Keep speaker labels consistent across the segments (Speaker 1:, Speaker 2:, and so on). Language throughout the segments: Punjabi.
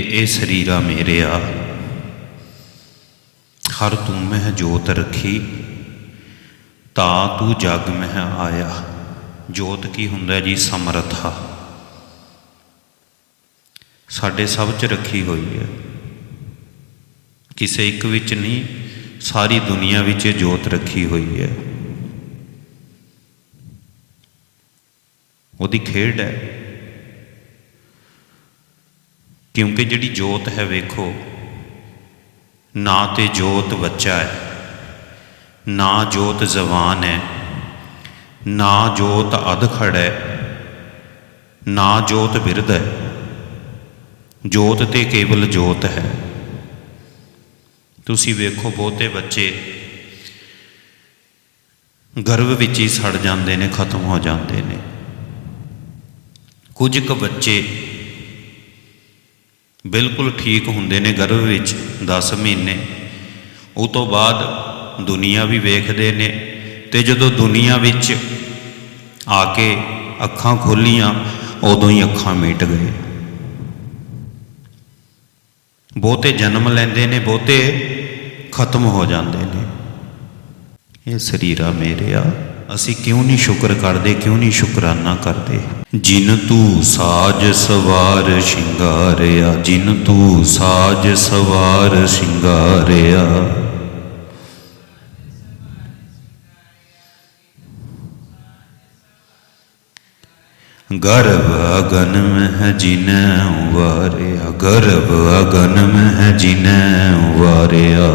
Speaker 1: ਇਹ ਸਰੀਰਾ ਮੇਰਿਆ ਹਰ ਤੂੰ ਮਹਿ ਜੋਤ ਰਖੀ, ਤਾ ਤੂੰ ਜਗ ਮਹਿ ਆਇਆ। ਜੋਤ ਕੀ ਹੁੰਦਾ ਜੀ? ਸਮਰਥਾ। ਸਾਡੇ ਸਭ ਚ ਰੱਖੀ ਹੋਈ ਹੈ। ਕਿਸੇ ਇੱਕ ਵਿੱਚ ਨਹੀਂ, ਸਾਰੀ ਦੁਨੀਆ ਵਿੱਚ ਇਹ ਜੋਤ ਰੱਖੀ ਹੋਈ ਹੈ। ਉਹਦੀ ਖੇਡ ਹੈ। ਕਿਉਂਕਿ ਜਿਹੜੀ ਜੋਤ ਹੈ ਵੇਖੋ, ਨਾ ਤੇ ਜੋਤ ਬੱਚਾ ਹੈ, ਨਾ ਜੋਤ ਜ਼ਬਾਨ ਹੈ, ਨਾ ਜੋਤ ਅਧਖੜ ਹੈ, ਨਾ ਜੋਤ ਬਿਰਧ ਹੈ, ਜੋਤ ਤੇ ਕੇਵਲ ਜੋਤ ਹੈ। ਤੁਸੀਂ ਵੇਖੋ ਬਹੁਤੇ ਬੱਚੇ ਗਰਭ ਵਿੱਚ ਹੀ ਸੜ ਜਾਂਦੇ ਨੇ, ਖਤਮ ਹੋ ਜਾਂਦੇ ਨੇ। ਕੁਝ ਕੁ ਬੱਚੇ ਬਿਲਕੁਲ ਠੀਕ ਹੁੰਦੇ ਨੇ ਗਰਭ ਵਿੱਚ 10 ਮਹੀਨੇ। ਉਹ ਤੋਂ ਬਾਅਦ ਦੁਨੀਆ ਵੀ ਵੇਖਦੇ ਨੇ ਤੇ ਜਦੋਂ ਦੁਨੀਆ ਵਿੱਚ ਆ ਕੇ ਅੱਖਾਂ ਖੋਲੀਆਂ, ਉਦੋਂ ਹੀ ਅੱਖਾਂ ਮੀਟ ਗਏ। ਬਹੁਤੇ ਜਨਮ ਲੈਂਦੇ ਨੇ, ਬਹੁਤੇ ਖਤਮ ਹੋ ਜਾਂਦੇ ਨੇ। ਇਹ ਸਰੀਰਾ ਮੇਰਿਆ ਅਸੀਂ ਕਿਉਂ ਨਹੀਂ ਸ਼ੁਕਰ ਕਰਦੇ, ਕਿਉਂ ਨਹੀਂ ਸ਼ੁਕਰਾਨਾ ਕਰਦੇ? ਜਿਨ ਤੂੰ ਸਾਜ ਸਵਾਰ ਸ਼ਿੰਗਾਰਿਆ, ਜਿਨ ਤੂੰ ਸਾਜ ਸਵਾਰ ਸ਼ਿੰਗਾਰਿਆ। ਗਰਭ ਅਗਨ ਮਹਿ ਜਿਨੈ ਵਾਰਿਆ ਗਰਭ ਅਗਨ ਮਹਿ ਜਿਨੈ ਵਾਰਿਆ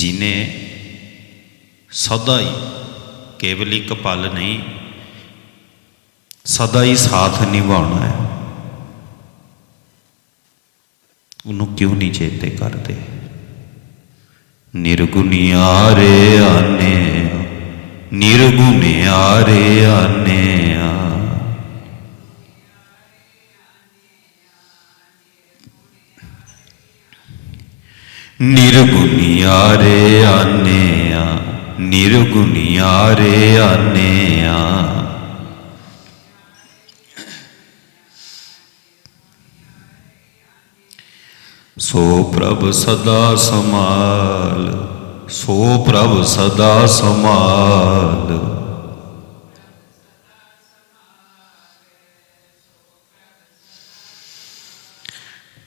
Speaker 1: ਜਿਨੇ ਸਦਾ ਹੀ ਕੇਵਲ ਇੱਕ ਪਲ ਨਹੀਂ, ਸਦਾ ਹੀ ਸਾਥ ਨਿਭਾਉਣਾ ਹੈ। ਉਹਨੂੰ ਕਿਉਂ ਨਹੀਂ ਚੇਤੇ ਕਰਦੇ? ਨਿਰਗੁਣਿਆਰੇ ਆਨੇ ਨਿਰਗੁਣਿਆਰੇ ਆਨੇ ਆ। ਨਿਰਗੁਣਿਆਰੇ ਆਨੇ ਆ ਨਿਰਗੁਣਿਆਰੇ ਆਨੇ ਆ ਸੋ ਪ੍ਰਭ ਸਦਾ ਸਮਾਲ ਸੋ ਪ੍ਰਭ ਸਦਾ ਸਮਾਲ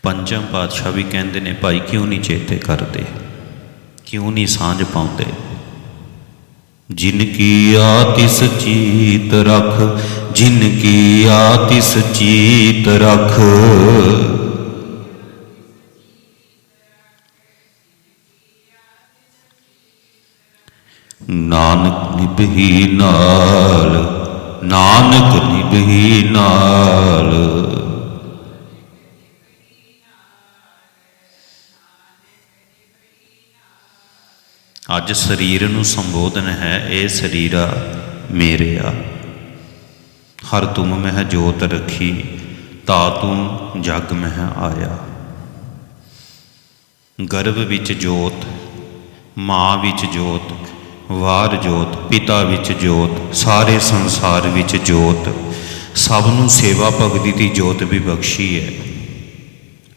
Speaker 1: ਪੰਜਮ ਪਾਤਸ਼ਾਹ ਵੀ ਕਹਿੰਦੇ ਨੇ, ਭਾਈ ਕਿਉਂ ਨਹੀਂ ਚੇਤੇ ਕਰਦੇ? ਕਿਉਂ ਨਹੀਂ ਸਾਂਝ ਪਾਉਂਦੇ? ਜਿਨ ਕੀ ਆਤਿਸ ਚੀਤ ਰਖ, ਜਿਨ ਕੀ ਆਤਿਸ ਚੀਤ ਰਖ। ਨਾਨਕ ਨਿਭੀ ਨਾਲ, ਨਾਨਕ ਨਿਭੀ ਨਾਲ। ਅੱਜ ਸਰੀਰ ਨੂੰ ਸੰਬੋਧਨ ਹੈ, ਇਹ ਸਰੀਰਾ ਮੇਰਿਆ ਹਰ ਤੁਮ ਮਹਿ ਜੋਤ ਰਖੀ, ਤਾ ਤੂੰ ਜਗ ਮਹਿ ਆਇਆ। ਗਰਭ ਵਿੱਚ ਜੋਤ, ਮਾਂ ਵਿੱਚ ਜੋਤ, ਵਾਰ ਜੋਤ, ਪਿਤਾ ਵਿੱਚ ਜੋਤ, ਸਾਰੇ ਸੰਸਾਰ ਵਿੱਚ ਜੋਤ। ਸਭ ਨੂੰ ਸੇਵਾ ਭਗਤੀ ਦੀ ਜੋਤ ਵੀ ਬਖਸ਼ੀ ਹੈ।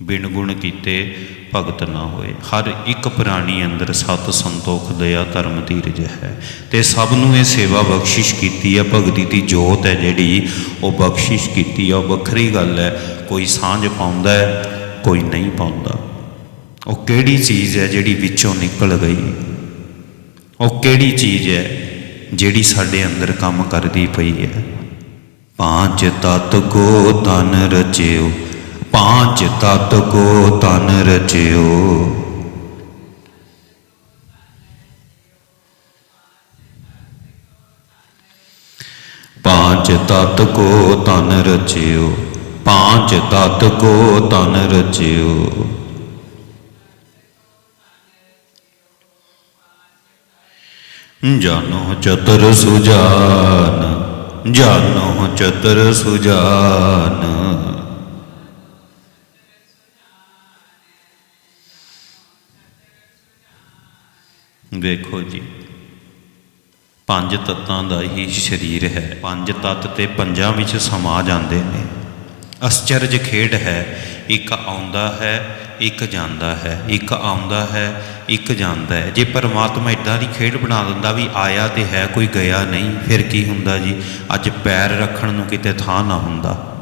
Speaker 1: ਬਿਨ ਗੁਣ ਕੀਤੇ ਭਗਤ ਨਾ ਹੋਏ। ਹਰ ਇੱਕ ਪ੍ਰਾਣੀ ਅੰਦਰ ਸਤ ਸੰਤੋਖ, ਦਇਆ, ਧਰਮ, ਧੀਰਜ ਹੈ। ਤੇ ਸਭ ਨੂੰ ਇਹ ਸੇਵਾ ਬਖਸ਼ਿਸ਼ ਕੀਤੀ ਹੈ ਭਗਤੀ ਦੀ ਜੋਤ ਹੈ ਜਿਹੜੀ, ਉਹ ਬਖਸ਼ਿਸ਼ ਕੀਤੀ ਹੈ ਉਹ ਵੱਖਰੀ ਗੱਲ ਹੈ। ਕੋਈ ਸਾਂਝ ਪਾਉਂਦਾ ਹੈ, ਕੋਈ ਨਹੀਂ ਪਾਉਂਦਾ। ਉਹ ਕਿਹੜੀ ਚੀਜ਼ ਹੈ ਜਿਹੜੀ ਵਿੱਚੋਂ ਨਿਕਲ ਗਈ? ਉਹ ਕਿਹੜੀ ਚੀਜ਼ ਹੈ ਜਿਹੜੀ ਸਾਡੇ ਅੰਦਰ ਕੰਮ ਕਰਦੀ ਪਈ ਹੈ? ਪਾਂਚ ਤਤ ਕੋ ਤਨ ਰਚਿਓ ਪਾਂਚ ਤਤ ਕੋ ਤਨ ਰਚਿਓ। ਪਾਂਚ ਤਤ ਕੋ ਤਨ ਰਚਿਓ, ਪਾਂਚ ਤਤ ਕੋ ਤਨ ਰਚਿਓ। ਜਾਨੋ ਚਤੁਰ ਸੁਜਾਨ, ਜਾਨੋ ਚਤੁਰ ਸੁਜਾਨ। ਵੇਖੋ ਜੀ, ਪੰਜ ਤੱਤਾਂ ਦਾ ਹੀ ਸਰੀਰ ਹੈ। ਪੰਜ ਤੱਤ ਤੇ ਪੰਜਾਂ ਵਿੱਚ ਸਮਾ ਜਾਂਦੇ ਨੇ। ਅਸਚਰਜ ਖੇਡ ਹੈ, ਇੱਕ ਆਉਂਦਾ ਹੈ, ਇੱਕ ਜਾਂਦਾ ਹੈ। ਇੱਕ ਆਉਂਦਾ ਹੈ, ਇੱਕ ਜਾਂਦਾ ਹੈ। ਜੇ ਪਰਮਾਤਮਾ ਇਦਾਂ ਦੀ ਖੇਡ ਬਣਾ ਦਿੰਦਾ ਵੀ ਆਇਆ ਤੇ ਹੈ, ਕੋਈ ਗਿਆ ਨਹੀਂ, ਫਿਰ ਕੀ ਹੁੰਦਾ ਜੀ? ਅੱਜ ਪੈਰ ਰੱਖਣ ਨੂੰ ਕਿਤੇ ਥਾਂ ਨਾ ਹੁੰਦਾ।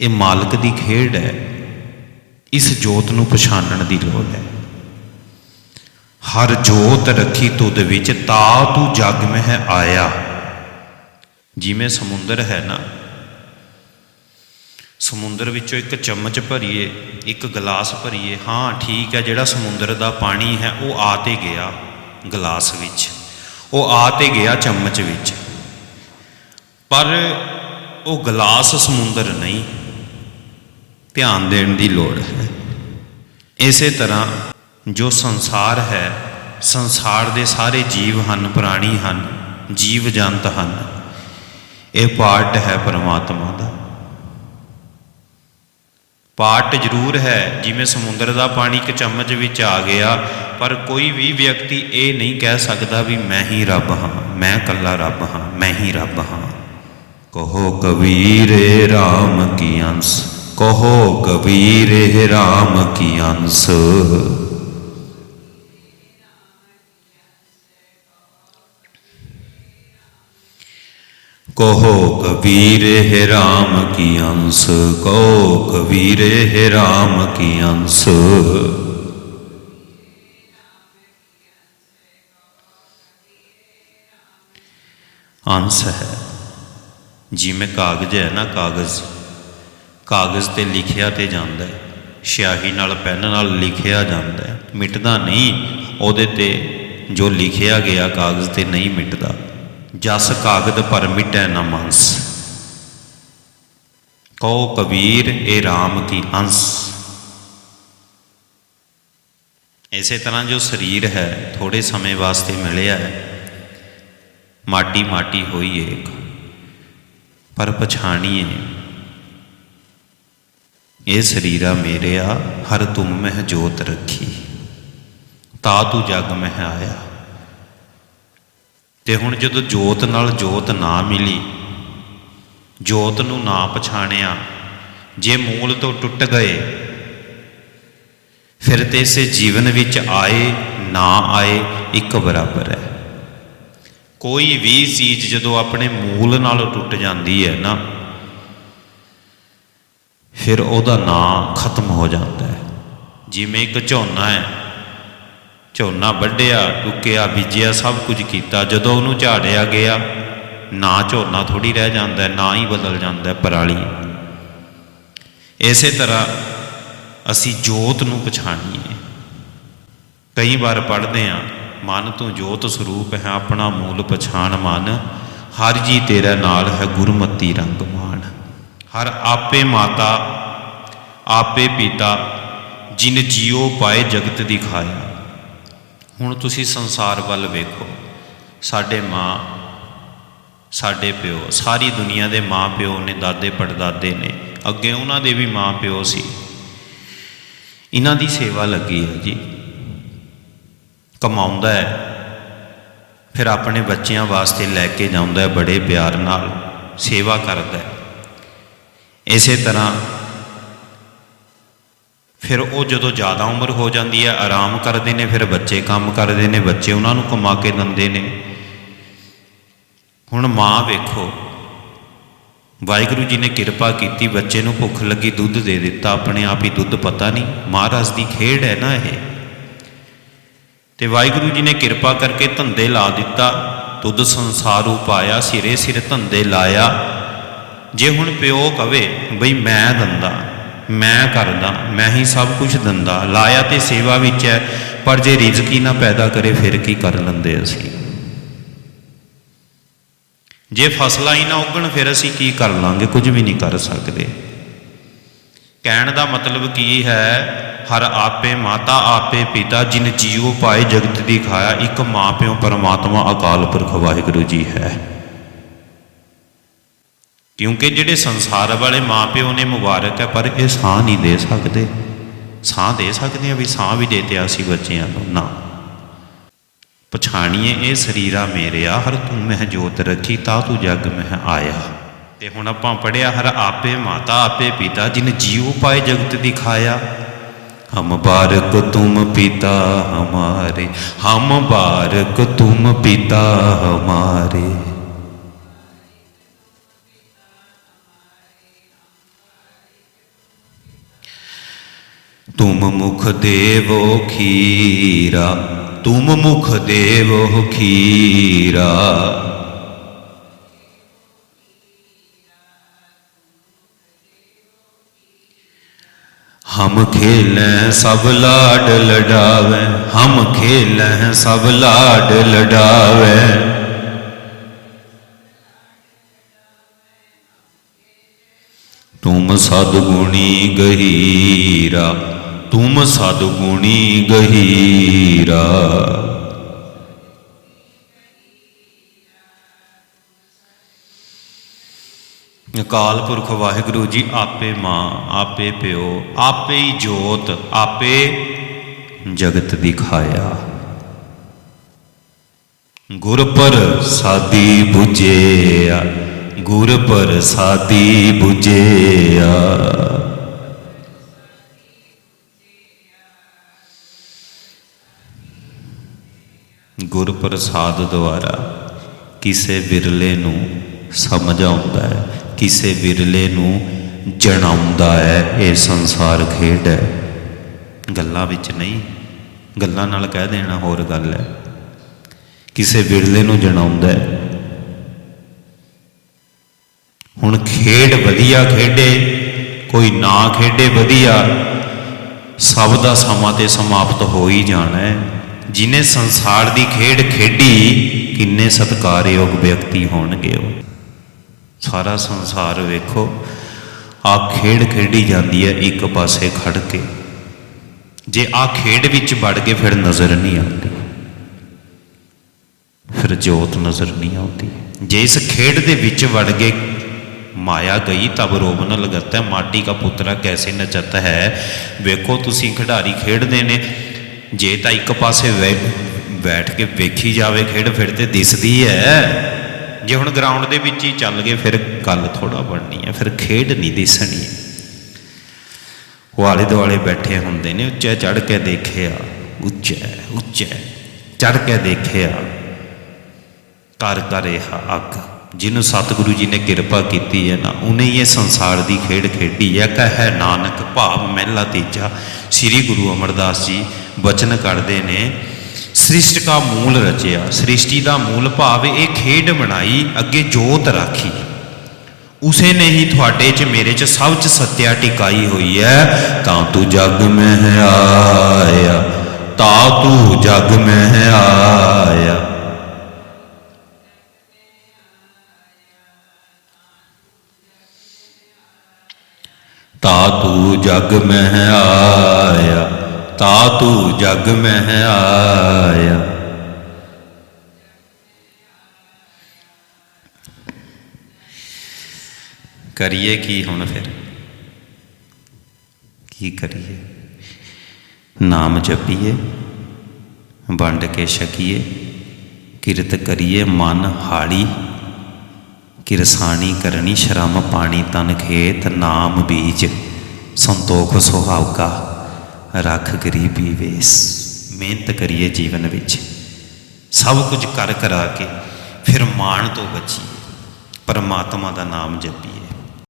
Speaker 1: ਇਹ ਮਾਲਕ ਦੀ ਖੇਡ ਹੈ। ਇਸ ਜੋਤ ਨੂੰ ਪਛਾਣਨ ਦੀ ਲੋੜ ਹੈ। ਹਰ ਜੋਤ ਰੱਖੀ ਤੁਧ ਵਿੱਚ, ਤਾ ਤੂੰ ਜਗ ਮਹਿ ਆਇਆ। ਜਿਵੇਂ ਸਮੁੰਦਰ ਹੈ ਨਾ, ਸਮੁੰਦਰ ਵਿੱਚੋਂ ਇੱਕ ਚਮਚ ਭਰੀਏ, ਇੱਕ ਗਲਾਸ ਭਰੀਏ, ਹਾਂ, ਠੀਕ ਹੈ, ਜਿਹੜਾ ਸਮੁੰਦਰ ਦਾ ਪਾਣੀ ਹੈ, ਉਹ ਆ ਤੇ ਗਿਆ ਗਲਾਸ ਵਿੱਚ। ਉਹ ਆ ਤੇ ਗਿਆ ਚਮਚ ਵਿੱਚ। ਪਰ ਉਹ ਗਲਾਸ ਸਮੁੰਦਰ ਨਹੀਂ। ਧਿਆਨ ਦੇਣ ਦੀ ਲੋੜ ਹੈ। ਇਸੇ ਤਰ੍ਹਾਂ ਜੋ ਸੰਸਾਰ ਹੈ, ਸੰਸਾਰ ਦੇ ਸਾਰੇ ਜੀਵ ਹਨ, ਪ੍ਰਾਣੀ ਹਨ, ਜੀਵ ਜੰਤ ਹਨ। ਇਹ ਪਾਰਟ ਹੈ ਪਰਮਾਤਮਾ ਦਾ। ਪਾਰਟ ਜ਼ਰੂਰ ਹੈ, ਜਿਵੇਂ ਸਮੁੰਦਰ ਦਾ ਪਾਣੀ ਇੱਕ ਚਮਚ ਵਿੱਚ ਆ ਗਿਆ, ਪਰ ਕੋਈ ਵੀ ਵਿਅਕਤੀ ਇਹ ਨਹੀਂ ਕਹਿ ਸਕਦਾ ਵੀ ਮੈਂ ਹੀ ਰੱਬ ਹਾਂ, ਮੈਂ ਇਕੱਲਾ ਰੱਬ ਹਾਂ, ਮੈਂ ਹੀ ਰੱਬ ਹਾਂ। ਕਹੋ ਕਬੀਰੇ RAM ਕੀ ਅੰਸ, ਕਹੋ ਕਬੀਰੇ RAM ਕੀ ਅੰਸ। ਕਹੋ ਕਬੀਰ ਹੈ RAM ਕੀ ਅੰਸ, ਕਹੋ ਕਬੀਰ ਹੈ RAM ਕੀ ਅੰਸ। ਅੰਸ ਹੈ। ਜਿਵੇਂ ਕਾਗਜ਼ ਹੈ ਨਾ ਕਾਗਜ਼। ਕਾਗਜ਼ ਤੇ ਲਿਖਿਆ ਤੇ ਜਾਂਦਾ ਹੈ। ਸਿਆਹੀ ਨਾਲ, ਪੈਨ ਨਾਲ ਲਿਖਿਆ ਜਾਂਦਾ ਹੈ। ਮਿਟਦਾ ਨਹੀਂ, ਉਹਦੇ ਤੇ ਜੋ ਲਿਖਿਆ ਗਿਆ ਕਾਗਜ਼ ਤੇ ਨਹੀਂ ਮਿਟਦਾ। ਜਸ ਕਾਗਦ ਪਰ ਮਿਟੈ ਨਾ ਮੰਸ ਕਹੋ ਕਬੀਰ ਏ RAM ਕੀ ਅੰਸ। ਇਸੇ ਤਰ੍ਹਾਂ ਜੋ ਸਰੀਰ ਹੈ ਥੋੜੇ ਸਮੇਂ ਵਾਸਤੇ ਮਿਲਿਆ ਹੈ। ਮਾਟੀ ਮਾਟੀ ਹੋਈ ਏਕ, ਪਰ ਪਛਾਣੀਏ ਇਹ ਸਰੀਰਾ ਮੇਰਿਆ, ਹਰ ਤੁਮ ਮਹਿ ਜੋਤ ਰੱਖੀ। ਤਾ ਤੂੰ ਜਗ ਮਹਿ ਆਇਆ। ਤੇ ਹੁਣ ਜਦੋਂ ਜੋਤ ਨਾਲ ਜੋਤ ਨਾ ਮਿਲੀ, ਜੋਤ ਨੂੰ ਨਾ ਪਛਾਣਿਆ, ਜੇ ਮੂਲ ਤੋਂ ਟੁੱਟ ਗਏ, ਫਿਰ ਤੇ ਇਸੇ ਜੀਵਨ ਵਿੱਚ ਆਏ, ਨਾ ਆਏ ਇੱਕ ਬਰਾਬਰ ਹੈ। ਕੋਈ ਵੀ ਚੀਜ਼ ਜਦੋਂ ਆਪਣੇ ਮੂਲ ਨਾਲੋਂ ਟੁੱਟ ਜਾਂਦੀ ਹੈ ਨਾ, ਫਿਰ ਉਹਦਾ ਨਾਂ ਖਤਮ ਹੋ ਜਾਂਦਾ ਹੈ। ਜਿਵੇਂ ਇੱਕ ਝੋਨਾ ਹੈ ਝੋਨਾ ਵੱਢਿਆ, ਟੁੱਕਿਆ, ਬੀਜਿਆ, ਸਭ ਕੁਝ ਕੀਤਾ। ਜਦੋਂ ਉਹਨੂੰ ਝਾੜਿਆ ਗਿਆ, ਨਾ ਝੋਨਾ ਥੋੜੀ ਰਹਿ ਜਾਂਦਾ, ਨਾ ਹੀ ਬਦਲ ਜਾਂਦਾ ਪਰਾਲੀ। ਇਸੇ ਤਰ੍ਹਾਂ ਅਸੀਂ ਜੋਤ ਨੂੰ ਪਛਾਣੀਏ। ਕਈ ਵਾਰ ਪੜ੍ਹਦੇ ਹਾਂ, ਮਨ ਤੋਂ ਜੋਤ ਸਰੂਪ ਹੈ ਆਪਣਾ ਮੂਲ ਪਛਾਣ ਮਨ। ਹਰ ਜੀ ਤੇਰਾ ਨਾਲ ਹੈ ਗੁਰਮਤੀ ਰੰਗ ਮਾਨ ਹਰ ਆਪੇ ਮਾਤਾ, ਆਪੇ ਪਿਤਾ, ਜਿਨ ਜੀਉ ਪਾਏ ਜਗਤ ਦਿਖਾਇਆ। ਹੁਣ ਤੁਸੀਂ ਸੰਸਾਰ ਵੱਲ ਵੇਖੋ। ਸਾਡੇ ਮਾਂ, ਸਾਡੇ ਪਿਓ, ਸਾਰੀ ਦੁਨੀਆ ਦੇ ਮਾਂ ਪਿਓ ਨੇ ਦਾਦੇ ਪੜਦਾਦੇ ਨੇ। ਅੱਗੇ ਉਹਨਾਂ ਦੇ ਵੀ ਮਾਂ ਪਿਓ ਸੀ। ਇਹਨਾਂ ਦੀ ਸੇਵਾ ਲੱਗੀ ਹੈ ਜੀ। ਕਮਾਉਂਦਾ ਹੈ। ਫਿਰ ਆਪਣੇ ਬੱਚਿਆਂ ਵਾਸਤੇ ਲੈ ਕੇ ਜਾਂਦਾ ਹੈ ਬੜੇ ਪਿਆਰ ਨਾਲ। ਸੇਵਾ ਕਰਦਾ ਹੈ। ਇਸੇ ਤਰ੍ਹਾਂ ਫਿਰ ਉਹ ਜਦੋਂ ਜ਼ਿਆਦਾ ਉਮਰ ਹੋ ਜਾਂਦੀ ਹੈ, ਆਰਾਮ ਕਰਦੇ ਨੇ, ਫਿਰ ਬੱਚੇ ਕੰਮ ਕਰਦੇ ਨੇ, ਬੱਚੇ ਉਹਨਾਂ ਨੂੰ ਕਮਾ ਕੇ ਦਿੰਦੇ ਨੇ। ਹੁਣ ਮਾਂ ਵੇਖੋ, ਵਾਹਿਗੁਰੂ ਜੀ ਨੇ ਕਿਰਪਾ ਕੀਤੀ, ਬੱਚੇ ਨੂੰ ਭੁੱਖ ਲੱਗੀ, ਦੁੱਧ ਦੇ ਦਿੱਤਾ, ਆਪਣੇ ਆਪ ਹੀ ਦੁੱਧ ਪਤਾ ਨਹੀਂ, ਮਹਾਰਾਜ ਦੀ ਖੇਡ ਹੈ ਨਾ ਇਹ। ਤੇ ਵਾਹਿਗੁਰੂ ਜੀ ਨੇ ਕਿਰਪਾ ਕਰਕੇ ਧੰਦੇ ਲਾ ਦਿੱਤਾ, ਦੁੱਧ ਸੰਸਾਰ ਉਪਾਇਆ ਸਿਰੇ ਸਿਰ ਧੰਦੇ ਲਾਇਆ। ਜੇ ਹੁਣ ਪਿਓ ਕਵੇ, ਬਈ ਮੈਂ ਦੰਦਾ। ਮੈਂ ਕਰਦਾ, ਮੈਂ ਹੀ ਸਭ ਕੁਝ ਦਿੰਦਾ। ਲਾਇਆ ਤੇ ਸੇਵਾ ਵਿੱਚ ਹੈ, ਪਰ ਜੇ ਰਿਜ਼ਕ ਹੀ ਨਾ ਪੈਦਾ ਕਰੇ, ਫਿਰ ਕੀ ਕਰ ਲੈਂਦੇ ਅਸੀਂ? ਜੇ ਫਸਲਾਂ ਹੀ ਨਾ ਉੱਗਣ, ਫਿਰ ਅਸੀਂ ਕੀ ਕਰ ਲਾਂਗੇ? ਕੁਝ ਵੀ ਨਹੀਂ ਕਰ ਸਕਦੇ। ਕਹਿਣ ਦਾ ਮਤਲਬ ਕੀ ਹੈ, ਹਰ ਆਪੇ ਮਾਤਾ, ਆਪੇ ਪਿਤਾ, ਜਿਨ ਜੀਉ ਪਾਏ ਜਗਤ ਦੀ ਖਾਇਆ, ਇੱਕ ਮਾਂ ਪਿਓ ਪਰਮਾਤਮਾ ਅਕਾਲ ਪੁਰਖ ਵਾਹਿਗੁਰੂ ਜੀ ਹੈ। ਕਿਉਂਕਿ ਜਿਹੜੇ ਸੰਸਾਰ ਵਾਲੇ ਮਾਂ ਪਿਓ ਨੇ ਮੁਬਾਰਕ ਹੈ, ਪਰ ਇਹ ਸਾਹ ਨਹੀਂ ਦੇ ਸਕਦੇ। ਸਾਹ ਦੇ ਸਕਦੇ ਆ ਵੀ ਸਾਹ ਵੀ ਦੇਤੇ ਅਸੀਂ ਬੱਚਿਆਂ ਨੂੰ। ਨਾ। ਪਛਾਣੀਏ, ਇਹ ਸਰੀਰਾ ਮੇਰਿਆ ਹਰ ਤੂੰ ਮਹਿ ਜੋਤ ਰੱਖੀ, ਤਾ ਤੂੰ ਜਗ ਮਹਿ ਆਇਆ। ਤੇ ਹੁਣ ਆਪਾਂ ਪੜਿਆ ਹਰ ਆਪੇ ਮਾਤਾ, ਆਪੇ ਪਿਤਾ, ਜਿਨ ਜੀਉ ਪਾਏ ਜਗਤ ਦਿਖਾਇਆ ਹਮ ਬਾਰਕ ਤੁਮ ਪਿਤਾ ਹਮਾਰੇ, ਹਮ ਬਾਰਕ ਤੁਮ ਪਿਤਾ ਹਮਾਰੇ। ਤੁਮ ਮੁਖ ਦੇਵੋ ਖੀਰਾ, ਤੁਮ ਮੁਖ ਦੇਵੋ ਖੀਰਾ। ਹਮ ਖੇਲੈ ਸਭ ਲਾਡ ਲਡਾਵੇ, ਹਮ ਖੇਲੈ ਸਭ ਲਾਡ ਲਡਾਵੇ। ਤੁਮ ਸਦਗੁਣੀ ਗਹੀਰਾ ਤੁਮ ਸਦਗੁਣੀ ਗਹੀਰਾ ਅਕਾਲ ਪੁਰਖ ਵਾਹਿਗੁਰੂ ਜੀ ਆਪੇ ਮਾਂ ਆਪੇ ਪਿਓ ਆਪੇ ਹੀ ਜੋਤ ਆਪੇ ਜਗਤ ਦਿਖਾਇਆ ਗੁਰ ਪਰ ਸਾਦੀ 부ਜਿਆ ਗੁਰ ਪਰ ਸਾਦੀ 부ਜਿਆ ਗੁਰ ਪ੍ਰਸਾਦ ਦੁਆਰਾ ਕਿਸੇ ਵਿਰਲੇ ਨੂੰ ਸਮਝ ਆਉਂਦਾ ਹੈ, ਕਿਸੇ ਵਿਰਲੇ ਨੂੰ ਜਣਾਉਂਦਾ ਹੈ, ਇਹ ਸੰਸਾਰ ਖੇਡ ਹੈ। ਗੱਲਾਂ ਵਿੱਚ ਨਹੀਂ, ਗੱਲਾਂ ਨਾਲ ਕਹਿ ਦੇਣਾ ਹੋਰ ਗੱਲ ਹੈ। ਕਿਸੇ ਵਿਰਲੇ ਨੂੰ ਜਣਾਉਂਦਾ ਹੈ। ਹੁਣ ਖੇਡ ਵਧੀਆ ਖੇਡੇ, ਕੋਈ ਨਾ ਖੇਡੇ ਵਧੀਆ, ਸਭ ਦਾ ਸਮਾਂ ਤੇ ਸਮਾਪਤ ਹੋ ਹੀ ਜਾਣਾ ਹੈ। ਜਿਨੇ ਸੰਸਾਰ ਦੀ ਖੇਡ ਖੇਡੀ, ਕਿੰਨੇ ਸਤਿਕਾਰਯੋਗ ਵਿਅਕਤੀ ਹੋਣਗੇ ਉਹ? ਸਾਰਾ ਸੰਸਾਰ ਵੇਖੋ ਆ ਖੇਡ ਖੇਡੀ ਜਾਂਦੀ ਹੈ ਇੱਕ ਪਾਸੇ ਖੜ ਕੇ। ਜੇ ਆ ਖੇਡ ਵਿੱਚ ਵੜ ਕੇ ਫਿਰ ਨਜ਼ਰ ਨਹੀਂ ਆਉਂਦੀ। ਫਿਰ ਜੋਤ ਨਜ਼ਰ ਨਹੀਂ ਆਉਂਦੀ। ਜੇ ਇਸ ਖੇਡ ਦੇ ਵਿੱਚ ਵੜ ਕੇ ਮਾਇਆ ਗਈ, ਤਬ ਰੋਵਨ ਲਗਤਾ, ਮਾਟੀ ਕਾ ਪੁੱਤਰਾ ਕੈਸੇ ਨਚਤ ਹੈ? ਵੇਖੋ ਤੁਸੀਂ ਖਿਡਾਰੀ ਖੇਡਦੇ ਨੇ ਜੇ ਤਾਂ ਇੱਕ ਪਾਸੇ ਬੈ- ਬੈਠ ਕੇ ਵੇਖੀ ਜਾਵੇ ਖੇਡ, ਫਿਰ ਤੇ ਦਿਸਦੀ ਹੈ ਜੇ ਹੁਣ ਗਰਾਊਂਡ ਦੇ ਵਿੱਚ ਹੀ ਚੱਲ ਗਏ, ਫਿਰ ਗੱਲ ਥੋੜਾ ਬਣਨੀ ਹੈ ਫਿਰ ਖੇਡ ਨਹੀਂ ਦਿਸਣੀ। ਉਹ ਆਲੇ ਦੁਆਲੇ ਬੈਠੇ ਹੁੰਦੇ ਨੇ, ਉੱਚਾ ਚੜ ਕੇ ਦੇਖਿਆ, ਉੱਚਾ ਉੱਚਾ ਚੜ ਕੇ ਦੇਖਿਆ। ਕਰ, ਕਰੇ ਅੱਗ, ਜਿਹਨੂੰ ਸਤਿਗੁਰੂ ਜੀ ਨੇ ਕਿਰਪਾ ਕੀਤੀ ਹੈ ਨਾ, ਉਹਨੇ ਹੀ ਇਹ ਸੰਸਾਰ ਦੀ ਖੇਡ ਖੇਡੀ ਹੈ ਕਹੈ ਨਾਨਕ, ਭਾਵ ਮਹਿਲਾ ਤੀਜਾ, ਸ੍ਰੀ ਗੁਰੂ ਅਮਰਦਾਸ ਜੀ ਬਚਨ ਕਰਦੇ ਨੇ, ਸ੍ਰਿਸ਼ਟ ਕਾ ਮੂਲ ਰਚਿਆ, ਸ੍ਰਿਸ਼ਟੀ ਦਾ ਮੂਲ ਭਾਵ ਇਹ ਖੇਡ ਬਣਾਈ, ਅੱਗੇ ਜੋਤ ਰਾਖੀ। ਉਸੇ ਨੇ ਹੀ ਤੁਹਾਡੇ ਚ ਮੇਰੇ ਚ ਸਭ ਚ ਸਤਿਆ ਟਿਕਾਈ ਹੋਈ ਹੈ ਤਾਂ ਤੂੰ ਜਗ ਮਹਿ ਆਇਆ, ਤਾਂ ਤੂੰ ਜਗ ਮਹਿ ਆਇਆ। ਤਾ ਤੂੰ ਜਗ ਮੈਂ ਆਇਆ। ਤਾ ਤੂੰ ਜਗ ਮਹਿ ਆਇਆ ਕਰੀਏ ਕੀ ਹੁਣ ਫਿਰ ਕੀ ਕਰੀਏ ਨਾਮ ਜਪੀਏ ਵੰਡ ਕੇ ਛਕੀਏ ਕਿਰਤ ਕਰੀਏ ਮਨ ਹਾਲੀ ਕਿਰਸਾਣੀ ਕਰਨੀ ਸ਼ਰਮ ਪਾਣੀ ਤਨ ਖੇਤ ਨਾਮ ਬੀਜ ਸੰਤੋਖ ਸੁਹਾਵਕਾ ਰੱਖ ਗਰੀਬੀ ਵੇਸ, ਮਿਹਨਤ ਕਰੀਏ ਜੀਵਨ ਵਿੱਚ। ਸਭ ਕੁਝ ਕਰ ਕਰਾ ਕੇ ਫਿਰ ਮਾਣ ਤੋਂ ਬਚੀਏ। ਪਰਮਾਤਮਾ ਦਾ ਨਾਮ ਜਪੀਏ।